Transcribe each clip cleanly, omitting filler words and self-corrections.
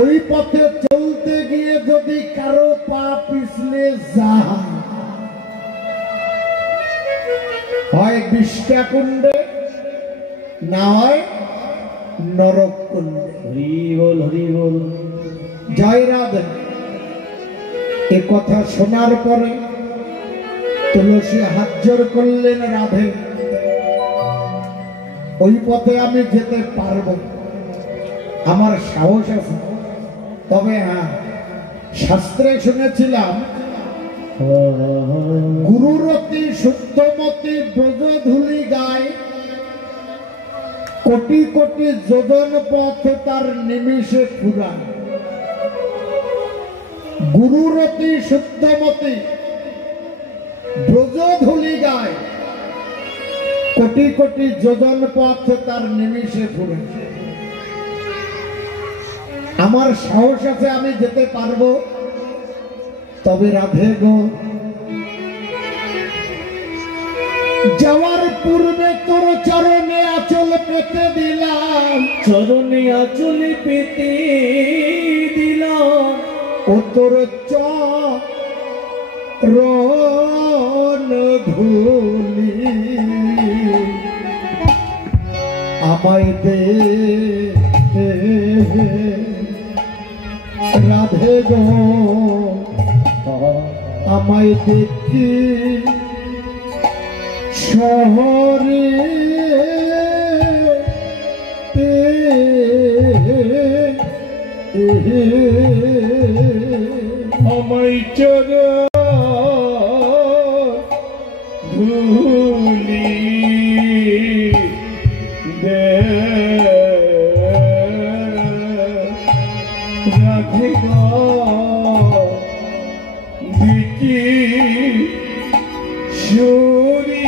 ওই পথে চলতে গিয়ে যদি কারো পা পিছলে যায়, হয় বিষ্ঠা কুণ্ডে, না হয় নরক কুণ্ডে। হরি বল, হরি বল। জয় রাধে। এ কথা শোনার পরে তুলসী হাত জোর করলেন, রাধে ওই পথে আমি যেতে পারবো, আমার সাহস আছে। তবে হ্যাঁ, শাস্ত্রে শুনেছিলাম গুরুরতি শুদ্ধমতি ব্রজধূলি গায়, কোটি কোটি যোজন পথ তার নিমিষে ফুরায়। গুরুরতি শুদ্ধমতি ব্রজধূলি গায়, কোটি কোটি যোজন পথ তার নিমিষে ফুরায়। আমার সাহস আছে, আমি যেতে পারবো। তবে রাধে গো, যাওয়ার পূর্বে তোর চরণে আঁচল পেতে দিলাম, চরণে আঁচল পেতে দিলাম, ও তোর চরণ ধুলি আমায় দে রাধে গো, আমায় দেখি শহরে আমায় চরণ ধুলি দে রাধে গো, দেখি শরী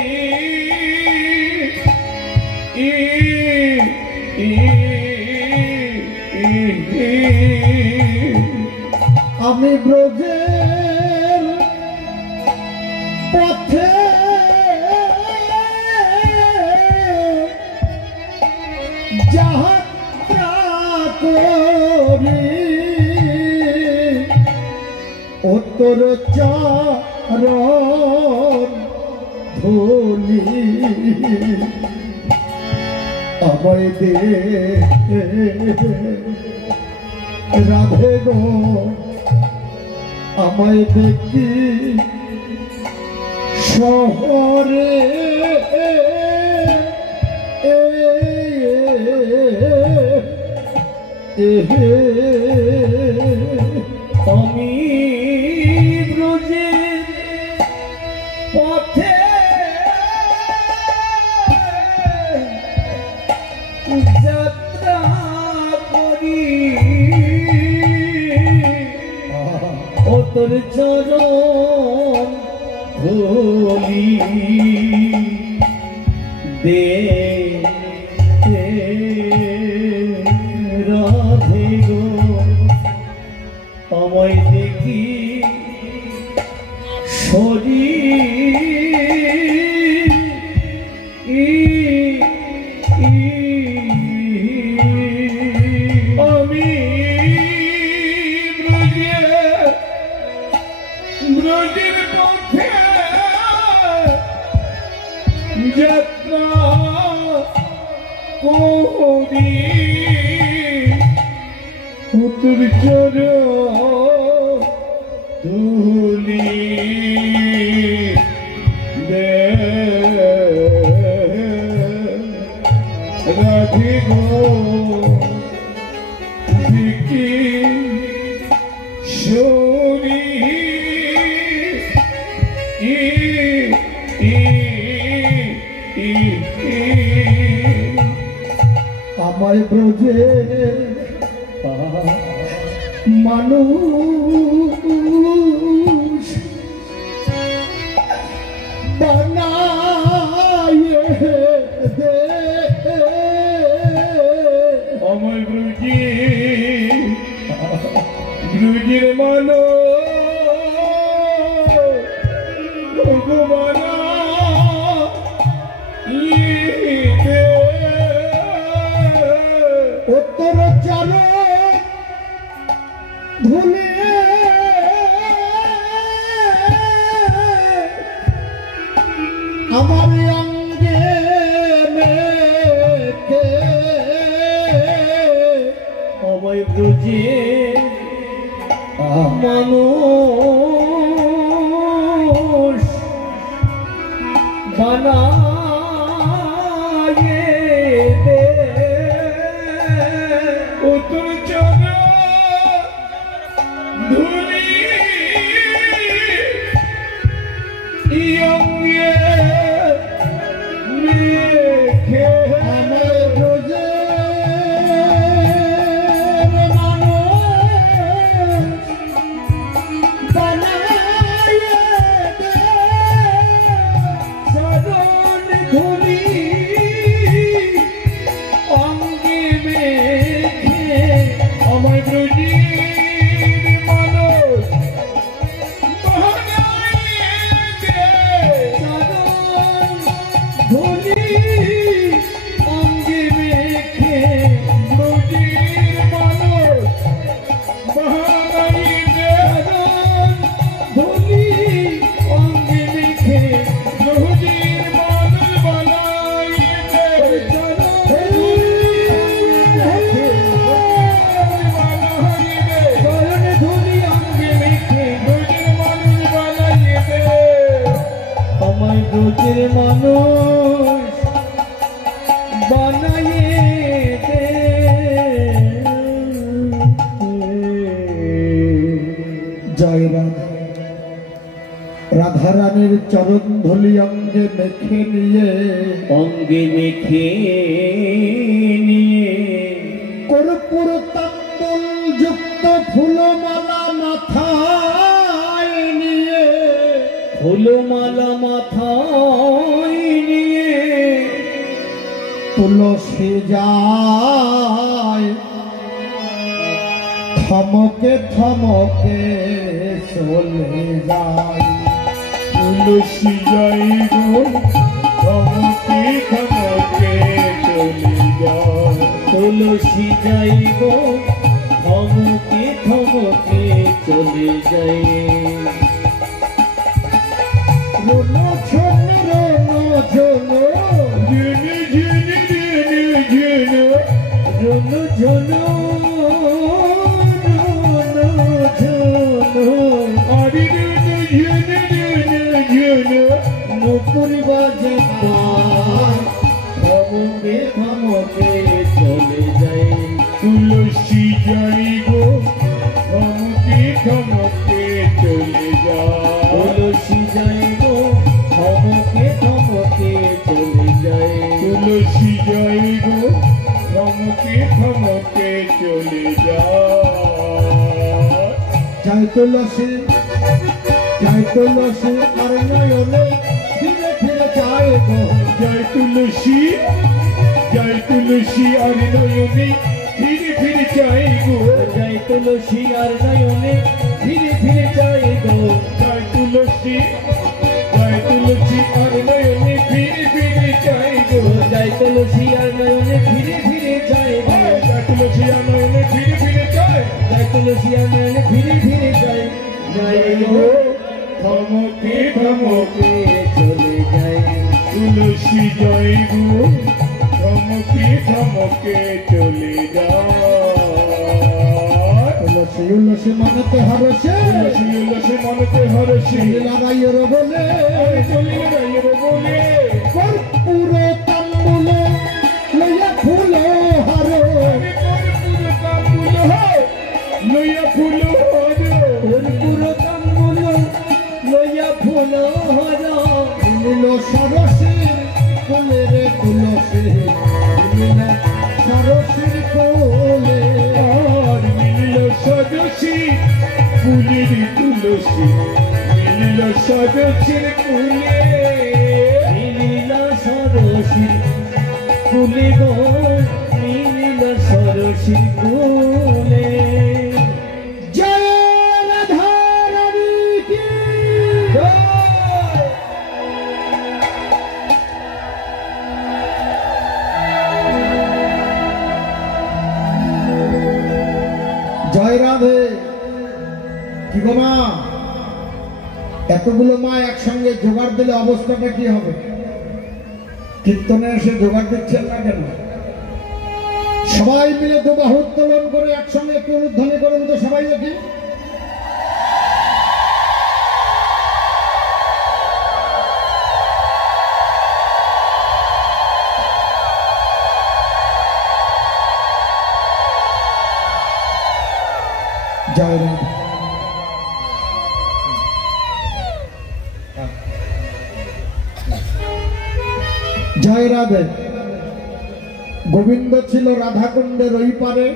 আমি ব্রজের পথে যাত্রা করি, ও তোর চরণ ধুলি আমায় দে রাধে গো, আমায় দেখি শহরে আমি ব্রজের পথে যাত্রা করি, ও তোর চরণ ধুলি দে রাধে গো, আমায় দেখি শরীর আমি ব্রজের পথে যাত্রা করি, তোর চরণ ধুলি দে রাধে গো, দেখি শরীর আমায় ব্রজে মানুষ বানায় দে, আমায় ব্রজের মানুষ ভগবান উত্তর চরণ ধুলে আমার অঙ্গে মেখে আমায় ব্রজে মানুষ বানায়ে দে ও তোর চরণ ধুলি অঙ্গে মেখে আমার রোজে মানুষ বানায়ে দে চরণ ধুলি অঙ্গে মেখে আমায় ব্রজের মানুষ বানায়ে দে চরণ ধুলি অঙ্গে মেখে ব্রজের মানুষ বানায়ে দে ধুলি অঙ্গে মেখে ব্রজের মানুষ বানায়ে দে বানায়ে দে চরণ ধুলি অঙ্গে মেখে ব্রজের মানুষ বানায়ে দে আমায় ব্রজের মানুষ বানায়ে দে জয় রাধা রাধা রানীর চরণ ধুলি অঙ্গে মেখে নিয়ে অঙ্গে মেখে নিয়ে কর্পূর তাম্বুল যুক্ত ফুলমালা মাথায় নিয়ে ফুলমালা মাথায় নিয়ে তুলসী যায় থমকে থমকে চলে যায় তুলসী যাই গো থমকে থমকে চলে যায় তুলসী যাই গো থমকে থমকে চলে যায় রোনো ছোন রোনো ঝোনো ঝুনু ঝুনু ঝুনু ঝুনু ঝুনু আরে ঝুনু ঝুনু ঝুনু নুপুর বাজে পায় থমকে থমকে চলে যায় তুলসী যাই গো থমকে থমকে চলে যায় তুলসী যাই গো থমকে থমকে চলে যায় তুলসী যাই গো থমকে থমকে চলে যায় জয় তুলসী আর নয়নে ধীরে ধীরে যায় গো জয় তুলসী আর নয়নে ফিরে ফিরে চাই গো জয় তুলসী আর নয়নে ফিরে ফিরে চাই গো জয় তুলসী আর নয়নে ফিরে ফিরে চাই গো জয় তুলসী আর নয়নে ফিরে ফিরে চাই গো জয় তুলসী আর নয়নে ফিরে ফিরে চাই জয় তুলসী আর নয়নে ফিরে ফিরে চাই জয় গো থমকে থমকে চলে যায় তুলসী জয় গো থমকে থমকে চলে যায় তুলসী মনতে হরসে তুলসী মনতে হরসে লাগাইয়ের বলে চলে গাইয়ের বলে কর্পূর তাম্বুল লইয়া ফুল হার কর্পূর তাম্বুল লইয়া ফুল কর্পূর তাম্বুল লইয়া ফুল মিলিল সরসীর কোলে রে তুলসী মিলিল সরসীর কোলে আর মিলিল সদসী ফুলের তুলসী মিলিল সদসীর কুলে মিলিল সরসীর কুলে গো মিলিল সরসীর কুলে জয় রাধা রানী কি জয় রাধে কি গো মা, এতগুলো মা একসঙ্গে জোগাড় দিলে অবস্থাটা কি হবে? কীর্তনে এসে জোগাড় দিচ্ছেন না কেন? সবাই মিলে দুবাহু উত্তোলন করে একসঙ্গে একটু উলুধ্বনি করুন তো সবাই দেখি। জয় রাধে। জয় রাধে। গোবিন্দ ছিল রাধাকুণ্ডের ওই পারে,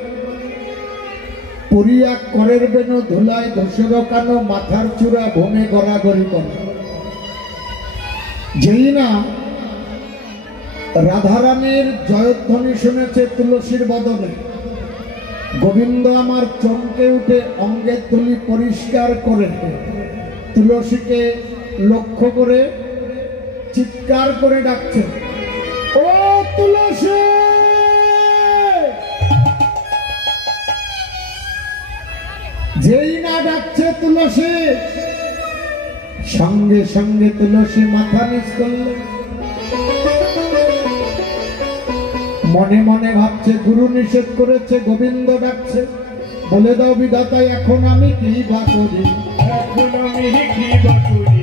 পরিয়া করের বেন ধুলায় ধূসর কানো, মাথার চূড়া ভূমে গড়াগড়ি করে। যেই না রাধারানীর জয়ধ্বনি শুনেছে তুলসীর বদনে, গোবিন্দ আমার চমকে উঠে অঙ্গের তুলি পরিষ্কার করে তুলসীকে লক্ষ্য করে চিৎকার করে ডাকছে, ও তুলসী। যেই না ডাকছে তুলসী, সঙ্গে সঙ্গে তুলসী মাথা নিচ করলেন। মনে মনে ভাবছে গুরু নিষেধ করেছে, গোবিন্দ ডাকছে, বলে দাও বিধাতা এখন আমি কি বা করি, এখন আমি কি বা করি,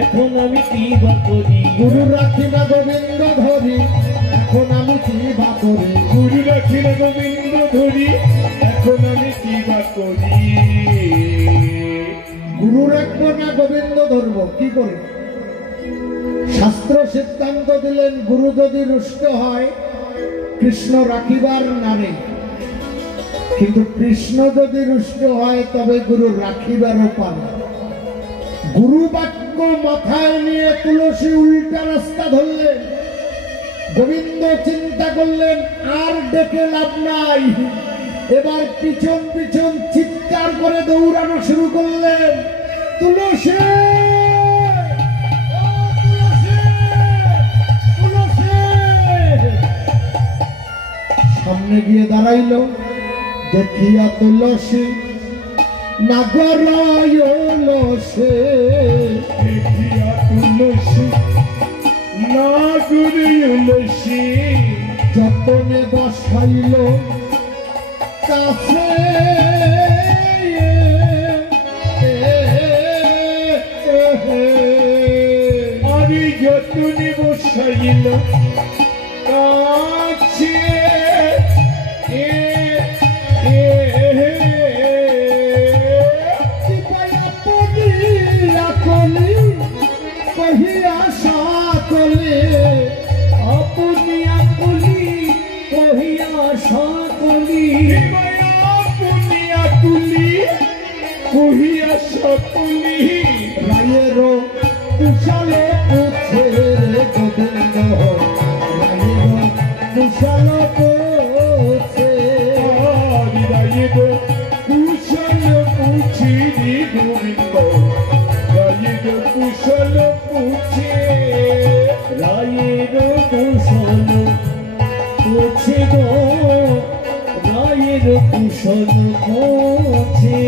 এখন আমি কি বা করি। গুরু রাখি না গোবিন্দ ধরি, এখন আমি কি বা করি, গুরু রাখি না গোবিন্দ ধরি, এখন আমি কি বা করি। গুরু রাখবো না গোবিন্দ ধরবো কি করে? শাস্ত্র সিদ্ধান্ত দিলেন গুরু যদি রুষ্ট হয় কৃষ্ণ রাখিবার নারে, কিন্তু কৃষ্ণ যদি রুষ্ট হয় তবে গুরু রাখিবারও পারে। গুরু বাক্য মাথায় নিয়ে তুলসী উল্টা রাস্তা ধরলেন। গোবিন্দ চিন্তা করলেন আর ডেকে লাভ নাই, এবার পিছন পিছন চিৎকার করে দৌড়ানো শুরু করলেন, তুলসী, ও তুলসী, তুলসী। সামনে গিয়ে দাঁড়াইল, দেখিয়া তুলসী নাগরায়ণ সে, দেখিয়া তুলসী নাগরায়ণ সে, যতনে বসাইল কাছে, আরে যতনে বসাইল কাছে, কহিয়া সকলে, আপনি আকলি কহিয়া সকলি, আপনি আকলি কহিয়া সকলি। রায়ের কুশলে পুছে গোবিন্দ, রায়ের কুশল পুছে, রায়ের কুশল পুছি গোবিন্দ, রায়ের কুশল পুছে, রায়ের কুশল পুছে গো, রায়ের কুশল পুছে।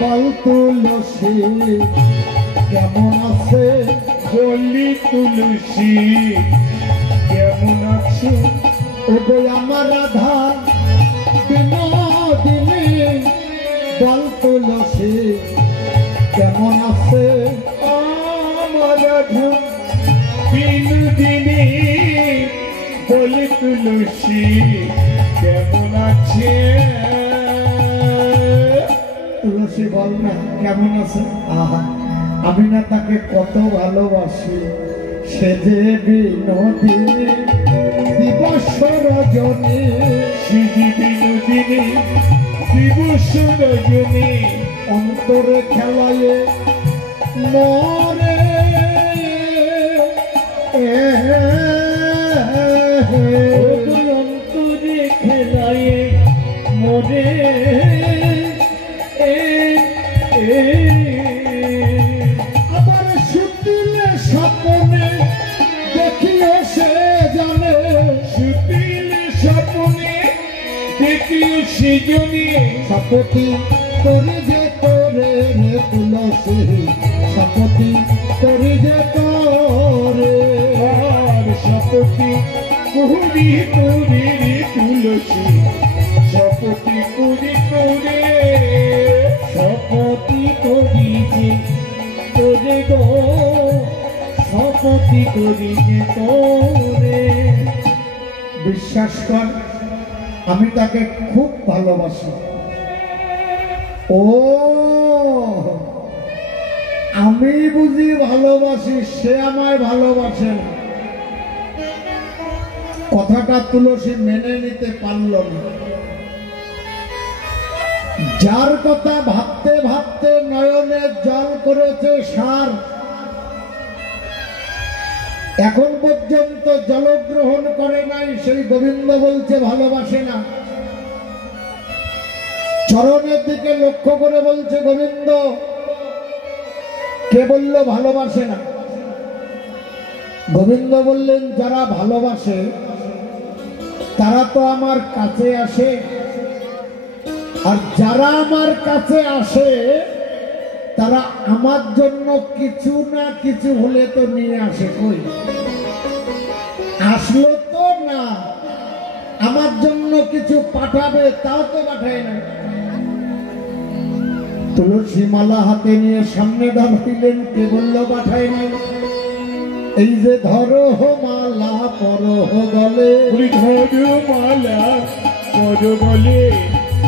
বল তুলসী কেমন আছে, বলি তুলসী কেমন আছে, ওগো আমার রাধা বিনোদিনী, বল তুলসী কেমন আছে, আমার রাধা বিনোদিনী, বলি তুলসী কেমন আছে। তুলসী বল না কেমন আছে, আহা আমি না তাকে কত ভালোবাসি, সে যে বিনোদিনী দিবস রজনী, সিঁড়ি বিনোদিনী দিবস রজনী, অন্তরে খেলায়ে মরে, অন্তরে খেলায় মরে। আবার সুতিলে স্বপ্নে দেখিও সে জানে, সুতিলে স্বপ্নে দেখিও সেজনে, সপতি তোরে যে তোরে রে তুলসী শপথি করি যে তোরে আর শপথি করি করি রে তুলসী শপথি করি করে শপথি করি যে তোরে গো শপথি করি যে তোরে। বিশ্বাস কর আমি তাকে খুব ভালোবাসি। ও আমি বুঝি ভালোবাসি, সে আমায় ভালোবাসে না। কথাটা তুলসী মেনে নিতে পারল না। যার কথা ভাবতে ভাবতে নয়নে জল করেছে সার, এখন পর্যন্ত জলগ্রহণ করে নাই, সেই গোবিন্দ বলছে ভালোবাসে না। চরণের দিকে লক্ষ্য করে বলছে গোবিন্দ, কে বলল ভালোবাসে না? গোবিন্দ বললেন যারা ভালোবাসে তারা তো আমার কাছে আসে, আর যারা আমার কাছে আসে তারা আমার জন্য কিছু না কিছু হলে তো নিয়ে আসে। কই আসলো তো না, আমার জন্য কিছু পাঠাবে তাও তো পাঠায় না। তুলসী মালা হাতে নিয়ে সামনে দাঁড়াইলেন, কে বললো পাঠায় নাই? এই যে ধরো মালা পরো গলে, ধরো মালা পরো গলে,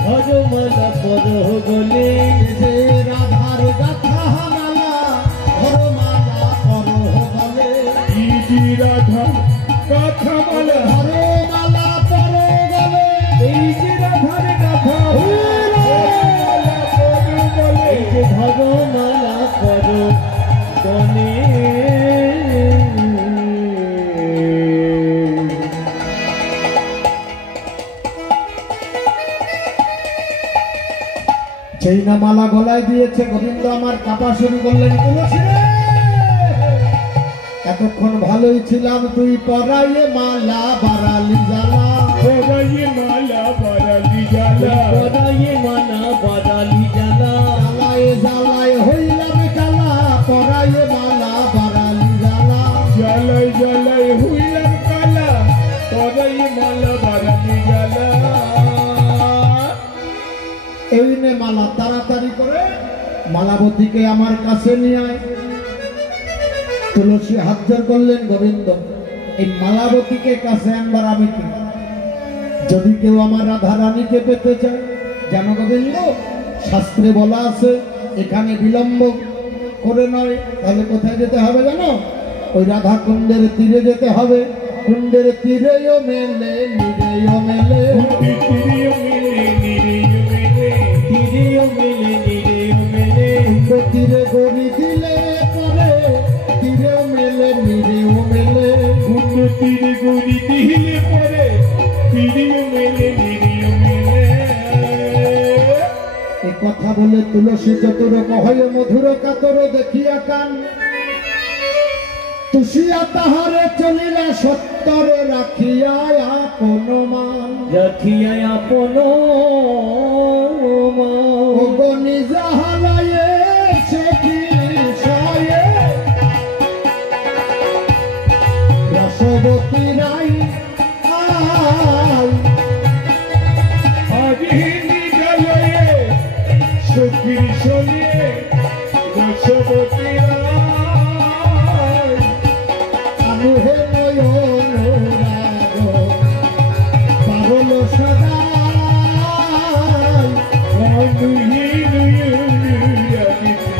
ধরো মালা পরো গলে, যে রাধার গাথা মালা ধরো মালা পরো গলে, রাধা কথা মালা ধরো মালা পরো গলে, এই যে রাধার কথা এই যে ধরো মালা পরো গলে। সেই না মালা গলায় দিয়েছে, গোবিন্দ আমার কাঁপা শুরু করলেন, তুলসী রে এতক্ষণ ভালোই ছিলাম, তুই পরাইয়ে মালা বাড়ালি জ্বালা, পরাইয়ে মালা বাড়ালি জ্বালা, পরাইয়ে মালা বাড়ালি জ্বালা, জ্বালায় জ্বালায় হইলাম কালা, পরাইয়ে মালা বাড়ালি জ্বালা, জ্বালায় জ্বালায় হইলাম কালা, পরাইয়ে মালা বাড়ালি জ্বালা। এই নে মালা, তাড়াতাড়ি করে মালাবতীকে আমার কাছে নিয়ে আয়। তুলসী হাত জোর করলেন, গোবিন্দ এই মালাবতীকে কাছে আনবার আমি কি? যদি কেউ আমার রাধা রানীকে পেতে চায়, জানো গোবিন্দ শাস্ত্রে বলা আছে এখানে বিলম্ব করে নয়, তাহলে কোথায় যেতে হবে জানো? ওই রাধা কুণ্ডের তীরে যেতে হবে। কুণ্ডের তীরেও মেলে নিরেও মেলে, তিরিও মেলে নিরিও মেলে, তীরেও মেলে নিরেও মেলে, কুণ্ড তীরে গড়ি দিলে পরে তীরেও মেলে নিরেও মেলে, কুণ্ড তীরে গড়ি দিলে পরে তিরিও মেলে নিরিও মেলে। এ কথা বলে তুলসী চতুর কহয় মধুর কাতর দেখিয়া কান, তুষিয়া তাহারে চলিলা সত্তরে রাখিয়া আপন মান, রাখিয়া আপন মান যাহালায়ে সেটি সায়ে রসবতী রাই আই, হরিণী গলয়ে সখীর শোনে রসবতী রায়, আনুহে নয়ন রাগ পাগল সদাই, অনুহি নুয়ুরাগিতে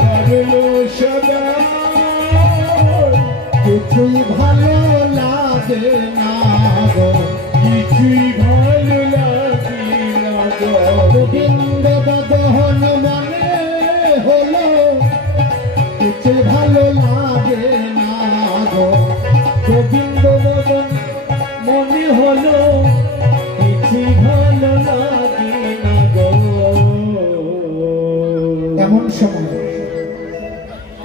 পারলো সদা। কিছুই ভালো লাগে না গো, কিছুই ভালো লাগে না গো, গোবিন্দ দহন মনে হলো, কিছু ভালো লাগে না গো, গোবিন্দ বদন মনে হলো, কিছু ভালো লাগে না গো।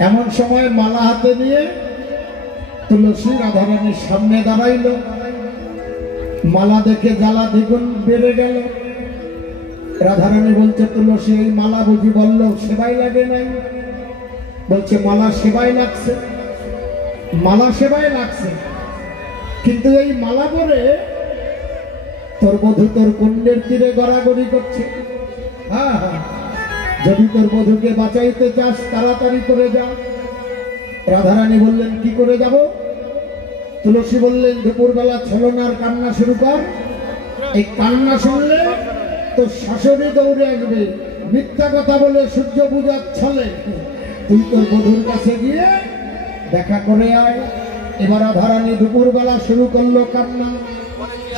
এমন সময় মালা হাতে নিয়ে তুলসী রাধারানীর সামনে দাঁড়াইল। মালা দেখে জ্বালা দ্বিগুণ বেড়ে গেল। রাধারানী বলছে তুলসী এই মালা বুঝি বলল সেবাই লাগে নাই? বলছে মালা সেবাই লাগছে, মালা সেবাই লাগছে, কিন্তু এই মালা পরে তোর বধূ তোর কুণ্ডের তীরে গড়াগড়ি করছে। হ্যাঁ হ্যাঁ, যদি তোর বধূকে বাঁচাইতে চাস তাড়াতাড়ি করে যা। রাধারানী বললেন কি করে যাব? তুলসী বললেন দুপুরবেলা ছলনার কান্না শুরু কর, এই কান্না শুনলে তোর শাশুড়ি দৌড়ে আসবে, মিথ্যা কথা বলে সূর্য পূজার ছলে তুই তোর বধূর কাছে গিয়ে দেখা করে আয়। এবার রাধারানী দুপুরবেলা শুরু করলো কান্না।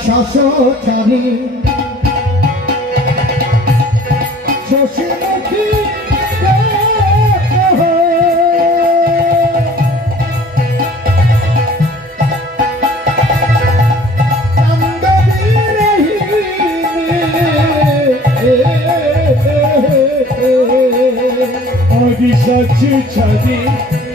শাশুড়ি শশীমুখী आदि सच छवि